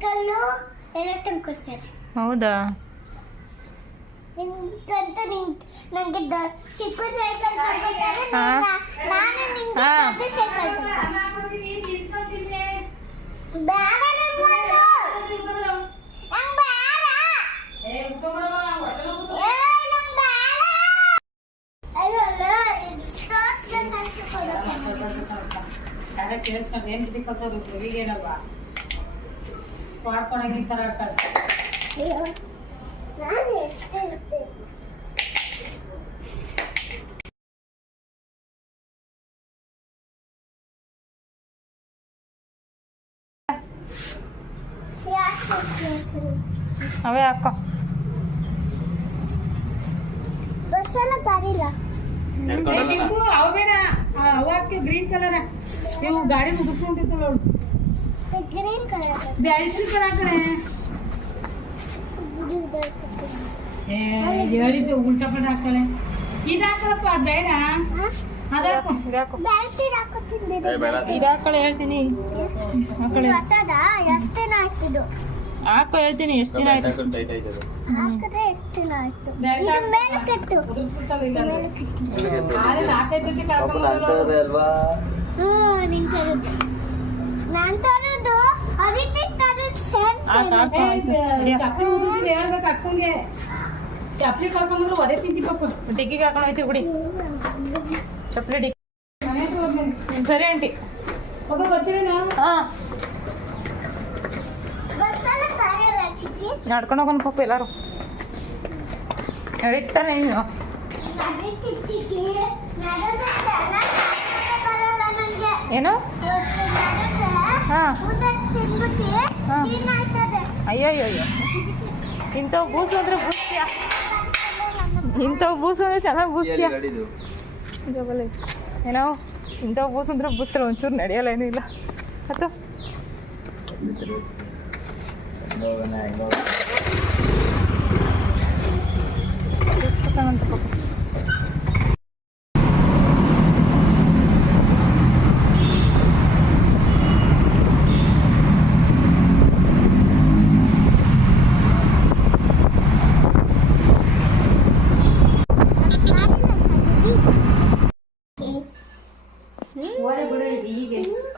Cycle ಎಲ್ಲ ತಂದ್ಕೊಡ್ತಾರೆ. ಹೌದಾ? ನನಗೆ ಚಿಕ್ಕ ಸೈಕಲ್ ತಂದ್ಕೊಡ್ತಾರೆ, ನಾನು ನಿಂಗೆ ದೊಡ್ಡ ಸೈಕಲ್ ಬೇಡ ಕೇಳಿಸ್ಕೊಂಡು ಏನು ಬಿದ್ದು ಕಸೋದು ಈಗೇನಲ್ವಾ ಮಾಡ್ಕೊಂಡಾಗ ಈ ಥರ ಆಡ್ತಾರೆ. ಅವೇ ಹಾಕೋ. ಬಸ್ಸೆಲ್ಲ ಬರಿಲ್ಲ. ಅವು ಬೇಡ, ಅವಕ್ಕೆ ಗ್ರೀನ್ ಕಲರ್ ನೀವು ಗಾಡಿ ಮುಗಿಸ್ಕೊಂಡಿದ್ದಲ್ಲ ಅವಳು ಗ್ರೀನ್ ಕಲರ್ ಬ್ಯಾಟ್ರಿ ಕಲರ್ ಹಾಕಣೆ. ಹೇಳಿದ್ದು ಉಲ್ಟಾ ಪಲ್ಟ ಹಾಕಳೆ. ಇದು ಹಾಕಲಪ್ಪ, ಅದು ಬೇಡ. ಅದಾಕು ಇದು ಹಾಕೊಳ್ಳಿ ಹೇಳ್ತೀನಿ. ಹಾಕೋ ಹೇಳ್ತೀನಿ. ಎಷ್ಟು ದಿನ ಆಯ್ತು? ಹೇಳ್ಬೇಕು ಅಕ್ಕಂಗೆ. ಚಪ್ಪಲಿ ಕಳ್ಕೊಂಡ್ರು ಒದೇ ತಿಂತಿ ಪಾಪ. ಡಿಗ್ಗಿಗೆ ಹಾಕೊಂಡು ಹೋಯ್ತೀವಿ ಬಿಡಿ. ಚಪ್ಪಲಿ ಡಿಗ್ಗಿ. ಸರಿ ಆಂಟಿ. ಬರ್ತೀರೇನಾ? ಹಾಂ, ನಡ್ಕೊಂಡು ಹೋಗೋಣ ಪಾಪ ಎಲ್ಲರೂ. ನಡೀತಾರೆ ನೀನು. ಏನು? ಹಾಂ ಹಾಂ. ಅಯ್ಯೋ ಇಂಥವು ಬೂಸು ಅಂದರೆ ಬೂಸ್ತೀಯ. ಇಂಥವು ಬೂಸು ಅಂದರೆ ಚೆನ್ನಾಗಿ ಬೂಸ್ತೀಯ. ಜಬಲೆ ಏನೋ ಇಂಥವು ಬೂಸು ಅಂದ್ರೆ ಬೂಸ್ತಾರೆ. ಒಂಚೂರು ನಡೆಯಲ್ಲ, ಏನೂ ಇಲ್ಲ. ಅಥವಾ ಅಂತ ಪಾಪ.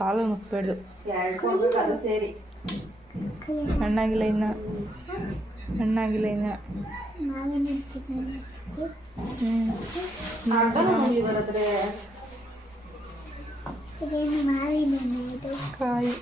ಕಾಲು ಮುಕ್ಬೇಡ್ದು. ಹಣ್ಣಾಗಿಲ್ಲ ಇನ್ನ. ಕಾಯಿ